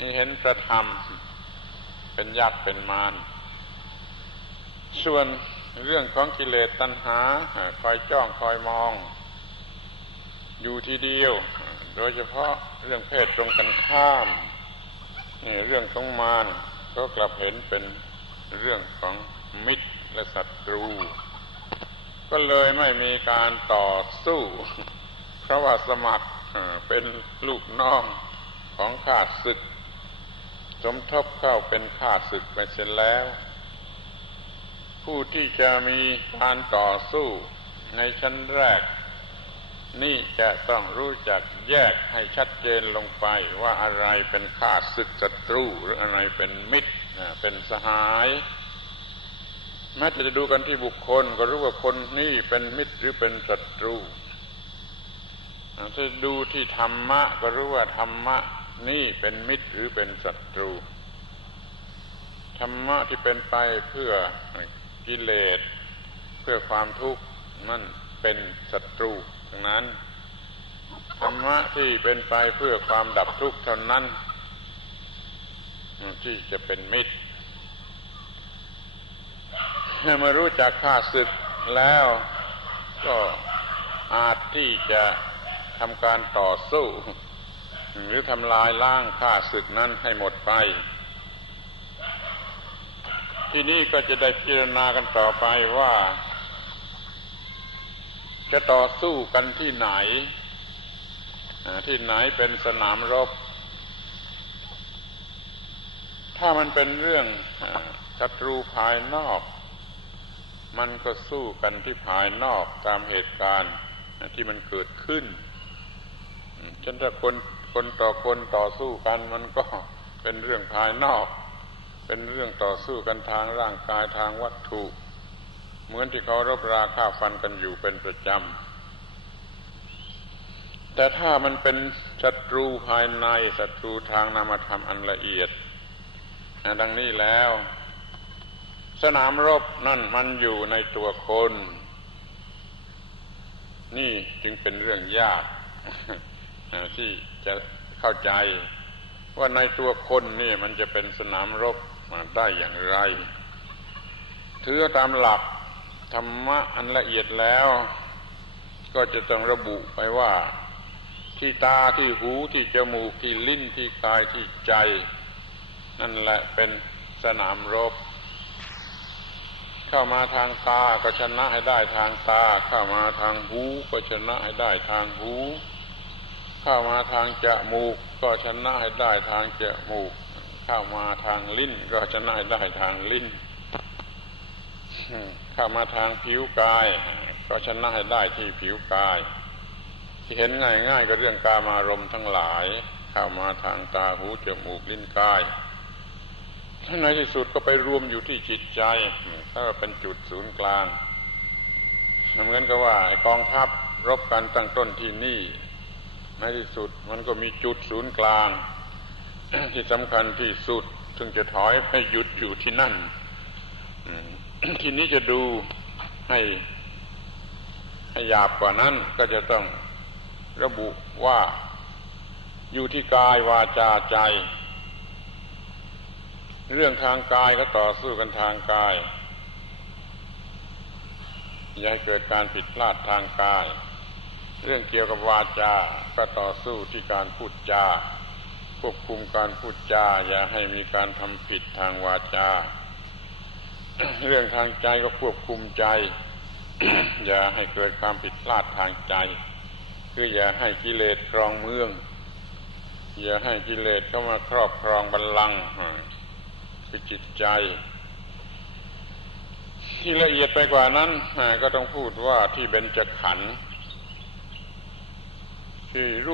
นี่เห็นประธรรม เป็นยักษ์เป็นมารส่วนเรื่องของกิเลสตัณหา คอยจ้องคอยมอง อยู่ทีเดียว โดยเฉพาะเรื่องเพศตรงกันข้าม นี่เรื่องของมารก็กลับเห็นเป็นเรื่องของมิตรและศัตรู ก็เลยไม่มีการต่อสู้ เพราะว่าสมัครเป็นลูกน้องของข้าศึก สมทบเข้าเป็นข้าศึกไปเสร็จแล้ว ผู้ที่จะมีการต่อสู้ในชั้นแรก นี่จะต้องรู้จักแยกให้ชัดเจนลงไปว่าอะไรเป็นข้าศึกศัตรูหรืออะไรเป็นมิตรเป็นสหายแม้จะดูกันที่บุคคลก็รู้ว่าคนนี้เป็นมิตรหรือเป็นศัตรูถ้าดูที่ธรรมะก็รู้ว่าธรรมะ นี่เป็นมิตรหรือเป็นศัตรู ธรรมะที่เป็นไปเพื่อกิเลส เพื่อความทุกข์นั่นเป็นศัตรูดังนั้น ธรรมะที่เป็นไปเพื่อความดับทุกข์เท่านั้น ที่จะเป็นมิตรเมื่อรู้จักข้าศึกแล้วก็อาจที่จะทำการต่อสู้ หรือทำลายล้างข้าศึกนั้นให้หมดไป ที่นี่ก็จะได้พิจารณากันต่อไปว่า จะต่อสู้กันที่ไหน ที่ไหนเป็นสนามรบ ถ้ามันเป็นเรื่องศัตรูภายนอก มันก็สู้กันที่ภายนอกตามเหตุการณ์ที่มันเกิดขึ้นฉันถ้าคน คนต่อคนต่อสู้กันมันก็เป็นเรื่องภายนอก เป็นเรื่องต่อสู้กันทางร่างกายทางวัตถุ เหมือนที่เขารบราฆ่าฟันกันอยู่เป็นประจำ แต่ถ้ามันเป็นศัตรูภายในศัตรูทางนามธรรมอันละเอียด ดังนี้แล้ว สนามรบนั่นมันอยู่ในตัวคน นี่จึงเป็นเรื่องยากที่ จะเข้าใจ ว่าในตัวคนนี่มันจะเป็นสนามรบมาได้อย่างไรถือตามหลักธรรมะอันละเอียดแล้ว ก็จะต้องระบุไปว่า ที่ตาที่หูที่จมูกที่ลิ้นที่กายที่ใจ นั่นแหละเป็นสนามรบ เข้ามาทางตาก็ชนะให้ได้ทางตา เข้ามาทางหูก็ชนะให้ได้ทางหู เข้ามาทางจมูกก็ชนะให้ได้ทางจมูก เข้ามาทางลิ้นก็ชนะให้ได้ทางลิ้นเข้ามาทางผิวกาย ก็ชนะให้ได้ที่ผิวกาย ที่เห็นง่ายๆก็เรื่องกามารมทั้งหลาย เข้ามาทางตาหูจมูกลิ้นกายในที่สุดก็ไปรวมอยู่ที่จิตใจถ้าเป็นจุดศูนย์กลางเหมือนกับว่า กองทัพรบกันตั้งต้นที่นี่ ในที่สุดมันก็มีจุดศูนย์กลาง ที่สำคัญที่สุดถึงจะถอยให้หยุดอยู่ที่นั่นทีนี้จะดูให้ให้หยาบกว่านั้นก็จะต้องระบุว่าอยู่ที่กายวาจาใจ เรื่องทางกายก็ต่อสู้กันทางกาย อย่าให้เกิดการผิดพลาดทางกาย เรื่องเกี่ยวกับวาจาก็ต่อสู้ที่การพูดจาควบคุมการพูดจาอย่าให้มีการทำผิดทางวาจา เรื่องทางใจก็ควบคุมใจ อย่าให้เกิดความผิดพลาดทางใจ คืออย่าให้กิเลสครองเมือง อย่าให้กิเลสเข้ามาครอบครองบัลลังก์คือจิตใจ ที่ละเอียดไปกว่านั้นก็ต้องพูดว่าที่เบญจขันธ์ ที่